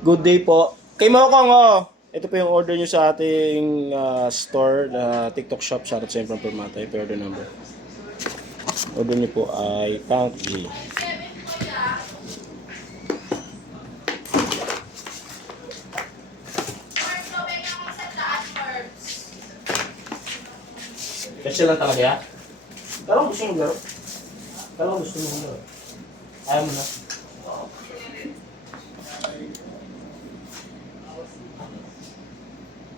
Good day po. Kay Mokong, oh. Ito po yung order nyo sa ating store, TikTok shop. Shoutout sa from Permata. Ito order number. Order nyo po ay Count G. Kasi lang talaga ya? Kala ko gusto mo laro? Kala ko gusto mo laro? Ayaw mo na.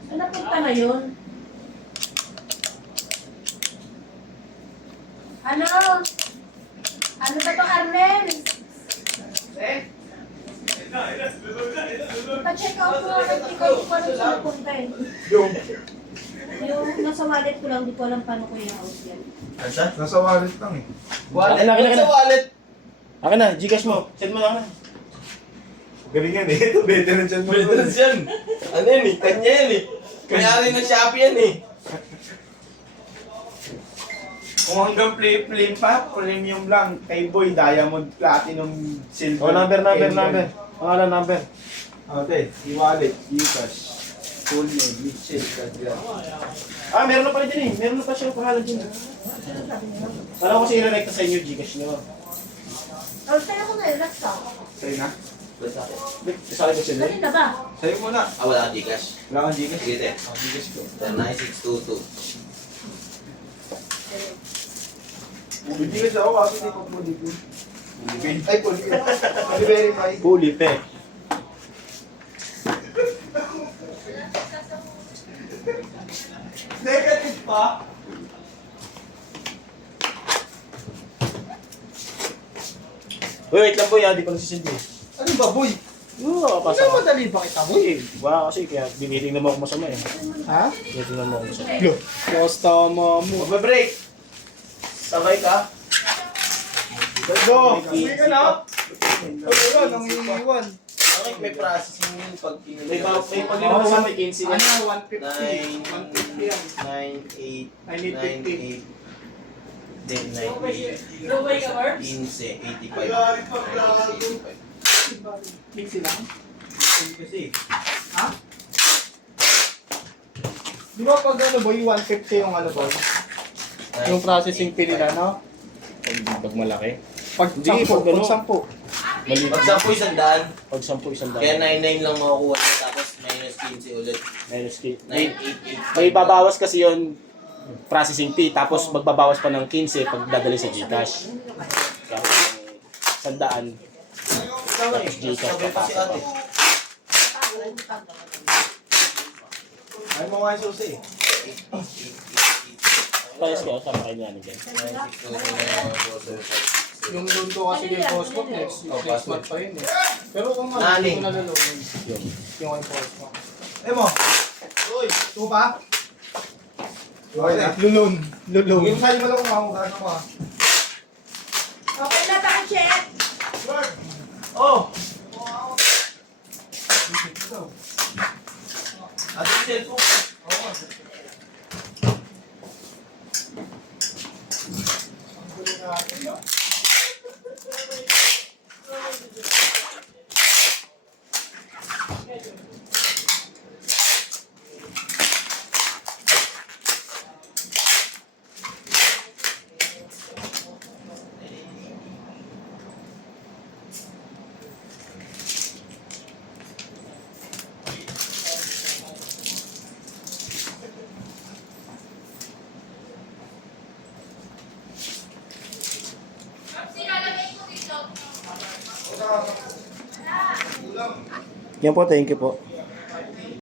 Ano punta na yun? Ano? Ano ba to, Arnel? Pa-check out mo lang, hindi ko alam saan napunta eh. Yung nasa wallet ko lang, di ko alam paano ko i-house yan. Ano siya? Nasa wallet lang eh. Wallet? Akin na. Sa wallet? Akin na, Gcash mo. Send mo na akin. Galing yan eh. Ito, veteran dyan mo. Veterans yan. Ano yan eh? Kanya yan eh. Kanyari ng Shopee yan eh. Kung hanggang flip pa, premium lang. Kay Boy, Diamond, Platinum, Silver. Oh, number. Alien. Pangalan number. Ate, e-wallet, e-cash, full name, Mitchell, Kadyan. Ah, meron na pala dyan eh. Meron na pa siya pangalan dyan. Alam ko kasi i-recta sa inyo Gcash nyo. Oh, sa'yo ko na yun, let's go. Sa'yo na? Isali ko sila. Kanina ba? Sa'yo muna. Wala kang Gcash. Wala kang Gcash? Sige, te. Gcash ko. 9622. Gcash ako kasi hindi ko fully good. Ay, fully good. Fully verified. Fully pe. Negative pa? Wait lang boy, di ko nasisend eh. Ano ba, Boy? Oo, Ano pasok. madali pa kita, Boy? Uy, wala kasi kaya biniting mo ako masama eh. Ha? Biniting mo ako masama. Basta mo. Magbe-break! Sabay ka? Go! Uwi ka na? Wala, nang iiwan. Okay, may processing yun pag May paglilabas sa may 15 yan. Ano, 150. 150 yan. 98, 98, then 98, 15, 85, 50 lang? 85. Kasi, Ha? Di ba pag ano boy, 150 yung ano boy? Yung processing fee nila, no? Pag malaki. Pag Hindi, 10, pag pag ano. 10. Maliit. pag 10 100, Pag 10 isang kaya daan. 99 lang makukuha niya, tapos minus 15 ulit. Minus K. 988. May babawas kasi yon processing fee, tapos magbabawas pa ng 15 pag dadali sa Gcash. Kaya sandaan. Tapos Gcash Sabi pa si papasok ate. pa. Ay mo nga yung susi. Payos ko, sama kayo niya dyan. 9622. Yung doon ko kasi yung post mo, next month pa yun eh. Pero kung ano, Nani? hindi ko nalulungan. Yun. Yung ay post mo. Eh mo! Uy! Ito pa? Okay na. Lulun. Yung sa'yo mo lang kung ako gano'n ka. Okay na ba, check? Oh! Ate, cellphone. Yan po, thank you po.